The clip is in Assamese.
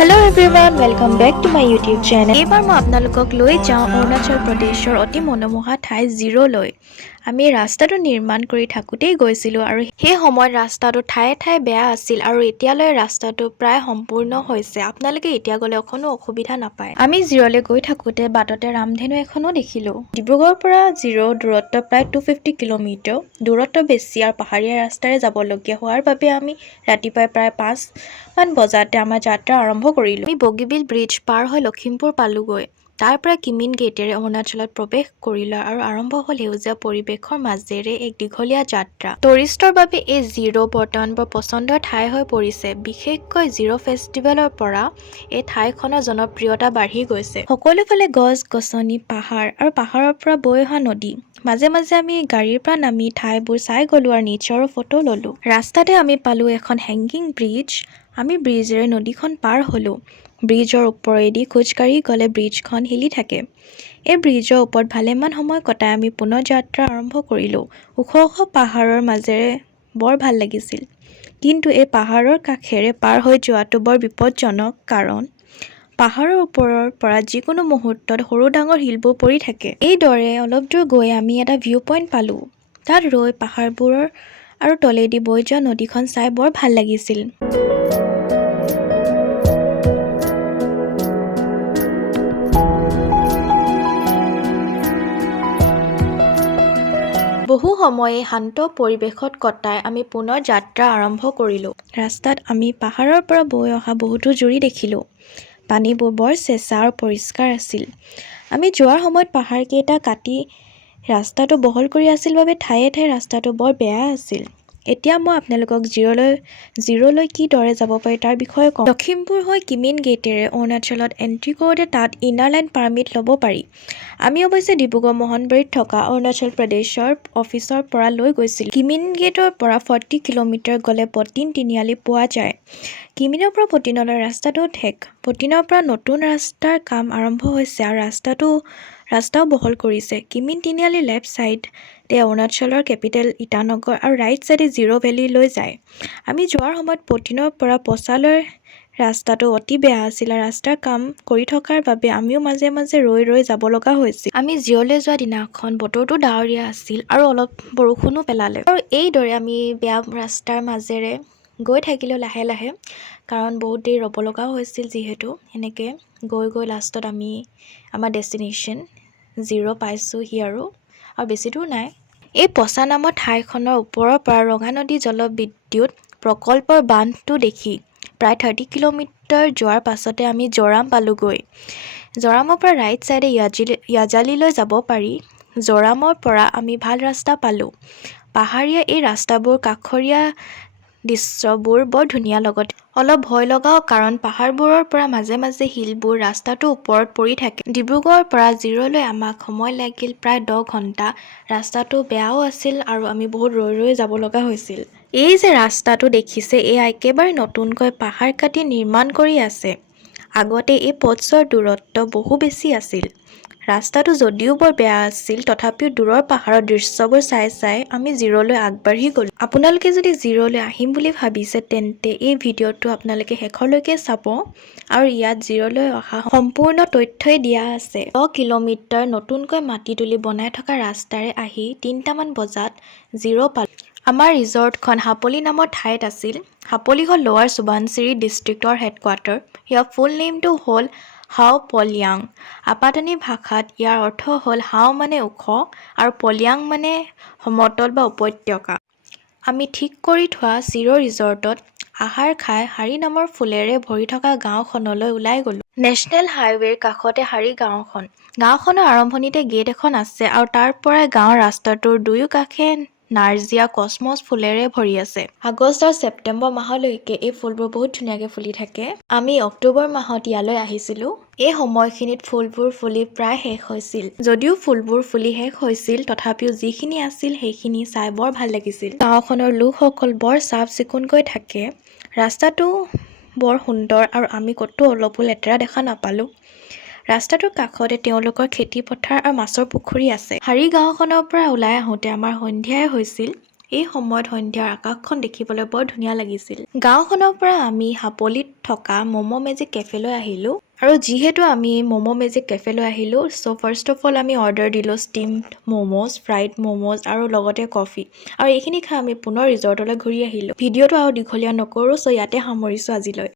Hello everyone, welcome back to my YouTube channel. এইবাৰ মই আপোনালোকক লৈ যাওঁ অৰুণাচল প্ৰদেশৰ অতি মনোমোহা ঠাই জিৰোলৈ। আমি ৰাস্তাটো নিৰ্মাণ কৰি থাকোতেই গৈছিলোঁ আৰু সেই সময়ত ৰাস্তাটো ঠায়ে ঠায়ে বেয়া আছিল আৰু এতিয়ালৈ ৰাস্তাটো প্ৰায় সম্পূৰ্ণ হৈছে। আপোনালোকে এতিয়া গ'লে কোনো অসুবিধা নাপায়। আমি জিৰোলৈ গৈ থাকোতে বাটতে ৰামধেনু এখনো দেখিলোঁ। ডিব্ৰুগড়ৰ পৰা জিৰো দূৰত্ব প্ৰায় 250 কিলোমিটাৰ। দূৰত্ব বেছি আৰু পাহাৰীয়া ৰাস্তাৰে যাবলগীয়া হোৱাৰ বাবে আমি ৰাতিপুৱাই প্ৰায় 5মান বজাতে আমাৰ যাত্ৰা আৰম্ভ কৰিলোঁ। আমি বগীবিল ব্ৰিজ পাৰ হৈ লখিমপুৰ পালোগৈ। তাৰ পৰা কিমিন গেটেৰে অৰুণাচলত প্ৰৱেশ কৰিলোঁ আৰু আৰম্ভ হ'ল সেউজীয়া পৰিৱেশৰ মাজেৰে এক দীঘলীয়া যাত্ৰা। টুৰিষ্টৰ বাবে এই জিৰো বৰ্তমান বৰ পচন্দৰ ঠাই হৈ পৰিছে। বিশেষকৈ জিৰো ফেষ্টিভেলৰ পৰা এই ঠাইখনৰ জনপ্ৰিয়তা বাঢ়ি গৈছে। সকলোফালে গছ-গছনি, পাহাৰ আৰু পাহাৰৰ পৰা বৈ অহা নদী। মাজে মাজে আমি গাড়ীৰ পৰা নামি ঠাইবোৰ চাই গ'লোঁ আৰু নেচাৰৰ ফটো ল'লোঁ। ৰাস্তাতে আমি পালোঁ এখন হেংগিং ব্ৰিজ। আমি ব্ৰিজেৰে নদীখন পাৰ হ'লোঁ। ব্ৰিজৰ ওপৰেদি খোজকাঢ়ি গ'লে ব্ৰিজখন হিলি থাকে। এই ব্ৰিজৰ ওপৰত ভালেমান সময় কটাই আমি পুনৰ যাত্ৰা আৰম্ভ কৰিলোঁ। ওখ ওখ পাহাৰৰ মাজেৰে বৰ ভাল লাগিছিল। কিন্তু এই পাহাৰৰ কাষেৰে পাৰ হৈ যোৱাটো বৰ বিপদজনক, কাৰণ পাহাৰৰ ওপৰৰ পৰা যিকোনো মুহূৰ্তত সৰু ডাঙৰ শিলবোৰ পৰি থাকে। এইদৰে অলপ দূৰ গৈ আমি এটা ভিউ পইণ্ট পালোঁ। তাত ৰৈ পাহাৰবোৰৰ আৰু তলেদি বৈ যোৱা নদীখন চাই বৰ ভাল লাগিছিল। বহু সময়ে শান্ত পৰিৱেশত কটাই আমি পুনৰ যাত্ৰা আৰম্ভ কৰিলোঁ। ৰাস্তাত আমি পাহাৰৰ পৰা বৈ অহা বহুতো জুৰি দেখিলোঁ। পানীবোৰ বৰ চেঁচা আৰু পৰিষ্কাৰ আছিল। আমি যোৱাৰ সময়ত পাহাৰকেইটা কাটি ৰাস্তাটো বহল কৰি আছিল বাবে ঠায়ে ঠায়ে ৰাস্তাটো বৰ বেয়া আছিল। এতিয়া মই আপোনালোকক জিৰোলৈ কি দৰে যাব পাৰি তাৰ বিষয়ে কওঁ। লখিমপুৰ হৈ কিমিন গেটেৰে অৰুণাচলত এণ্ট্ৰি কৰোঁতে তাত ইনাৰ লাইন পাৰ্মিট ল'ব পাৰি। আমি অৱশ্যে ডিব্ৰুগড় মোহনবাৰীত থকা অৰুণাচল প্ৰদেশৰ অফিচৰ পৰা লৈ গৈছিলোঁ। কিমিন গেটৰ পৰা 40 কিলোমিটাৰ গ'লে পটিন তিনিআলি পোৱা যায়। কিমিনৰ পৰা পটিনলৈ ৰাস্তাটো ঠেক। পটিনৰ পৰা নতুন ৰাস্তাৰ কাম আৰম্ভ হৈছে আৰু ৰাস্তাও বহল কৰিছে। কিমিন তিনিআলিৰ লেফ্ট ছাইডে অৰুণাচলৰ কেপিটেল ইটানগৰ আৰু ৰাইট ছাইডে জিৰো ভেলীলৈ যায়। আমি যোৱাৰ সময়ত পটিনৰ পৰা পচালৈ ৰাস্তাটো অতি বেয়া আছিল আৰু ৰাস্তাৰ কাম কৰি থকাৰ বাবে আমিও মাজে মাজে ৰৈ যাব লগা হৈছিল। আমি জিৰোলৈ যোৱা দিনাখন বতৰটো ডাৱৰীয়া আছিল আৰু অলপ বৰষুণো পেলালে। আৰু এইদৰে আমি বেয়া ৰাস্তাৰ মাজেৰে গৈ থাকিলোঁ লাহে লাহে, কাৰণ বহুত দেৰি ৰ'ব লগাও হৈছিল। যিহেতু এনেকৈ গৈ লাষ্টত আমি আমাৰ ডেষ্টিনেশ্যন জিৰো পাইছোঁহি আৰু বেছি দূৰ নাই। এই পচা নামৰ ঠাইখনৰ ওপৰৰ পৰা ৰঙা নদী জলবিদ্যুৎ প্ৰকল্পৰ বান্ধটো দেখি প্ৰায় 30 কিলোমিটাৰ যোৱাৰ পাছতে আমি জৰাম পালোগৈ। জৰামৰ পৰা ৰাইট ছাইডে য়াজালিলৈ যাব পাৰি। জৰামৰ পৰা আমি ভাল ৰাস্তা পালোঁ। পাহাৰীয়া এই ৰাস্তাবোৰ কাষৰীয়া দৃশ্যবোৰ বৰ ধুনীয়া, লগতে অলপ ভয় লগাও, কাৰণ পাহাৰবোৰৰ পৰা মাজে মাজে শিলবোৰ ৰাস্তাটোৰ ওপৰত পৰি থাকে। ডিব্ৰুগড়ৰ পৰা জিৰোলৈ আমাক সময় লাগিল প্ৰায় 10 ঘণ্টা। ৰাস্তাটো বেয়াও আছিল আৰু আমি বহুত ৰৈ যাব লগা হৈছিল। এই যে ৰাস্তাটো দেখিছে, এয়া একেবাৰে নতুনকৈ পাহাৰ কাটি নিৰ্মাণ কৰি আছে। আগতে এই পথছোৱাৰ দূৰত্ব বহু বেছি আছিল। ৰাস্তাটো যদিও বৰ বেয়া আছিল, তথাপিও দূৰৰ পাহাৰৰ দৃশ্যবোৰ চাই আমি জিৰোলৈ আগবাঢ়ি গ'লোঁ। আপোনালোকে যদি জিৰোলৈ আহিম বুলি ভাবিছে, তেন্তে এই ভিডিঅ'টো আপোনালোকে শেষলৈকে চাব আৰু ইয়াত জিৰোলৈ অহা সম্পূৰ্ণ তথ্যই দিয়া আছে। 10 কিলোমিটাৰ নতুনকৈ মাটি তুলি বনাই থকা ৰাস্তাৰে আহি 3টামান বজাত জিৰো পালোঁ। আমাৰ ৰিজৰ্টখন হাপলি নামৰ ঠাইত আছিল। হাপলি হ'ল লোৱাৰ সুবানছিৰি ডিষ্ট্ৰিক্টৰ হেডকোৱাৰ্টাৰ। ইয়াৰ ফুল নেমটো হ'ল হাও পলিয়াং। আপাতানি ভাষাত ইয়াৰ অৰ্থ হ'ল হাও মানে ওখ আৰু পলিয়াং মানে সমতল বা উপত্যকা। আমি ঠিক কৰি থোৱা জিৰো ৰিজৰ্টত আহাৰ খাই হাৰি নামৰ ফুলেৰে ভৰি থকা গাঁওখনলৈ ওলাই গ'লোঁ। নেশ্যনেল হাইৱেৰ কাষতে হাৰি গাঁওখন। গাঁওখনৰ আৰম্ভণিতে গেট এখন আছে আৰু তাৰ পৰাই গাঁৱৰ ৰাস্তাটোৰ দুয়ো কাষে নাৰ্জীয়া কসমছ ফুলেৰে ভৰি আছে। আগষ্ট আৰু ছেপ্টেম্বৰ মাহলৈকে এই ফুলবোৰ বহুত ধুনীয়াকৈ ফুলি থাকে। আমি অক্টোবৰ মাহত ইয়ালৈ আহিছিলোঁ। এই সময়খিনিত ফুলবোৰ ফুলি প্ৰায় শেষ হৈছিল। যদিও ফুলবোৰ ফুলি শেষ হৈছিল, তথাপিও যিখিনি আছিল সেইখিনি চাই বৰ ভাল লাগিছিল। গাঁওখনৰ লোকসকল বৰ চাফ চিকুণকৈ থাকে। ৰাস্তাটো বৰ সুন্দৰ আৰু আমি ক'তো অলপো লেতেৰা দেখা নাপালোঁ। ৰাস্তাটোৰ কাষতে তেওঁলোকৰ খেতি পথাৰ আৰু মাছৰ পুখুৰী আছে। হাৰি গাঁওখনৰ পৰা ওলাই আহোঁতে আমাৰ সন্ধিয়াই হৈছিল। এই সময়ত সন্ধিয়াৰ আকাশখন দেখিবলৈ বৰ ধুনীয়া লাগিছিল। গাঁওখনৰ পৰা আমি হাপলিত থকা ম'ম' মেজিক কেফেলৈ আহিলোঁ। আৰু যিহেতু আমি ম'ম' মেজিক কেফেলৈ আহিলোঁ, চ' ফাৰ্ষ্ট অফ অল আমি অৰ্ডাৰ দিলোঁ ষ্টিমড ম'ম'জ, ফ্ৰাইড ম'ম'জ আৰু লগতে কফি। আৰু এইখিনি খাই আমি পুনৰ ৰিজৰ্টলৈ ঘূৰি আহিলোঁ। ভিডিঅ'টো আৰু দীঘলীয়া নকৰোঁ, চ' ইয়াতে সামৰিছোঁ আজিলৈ।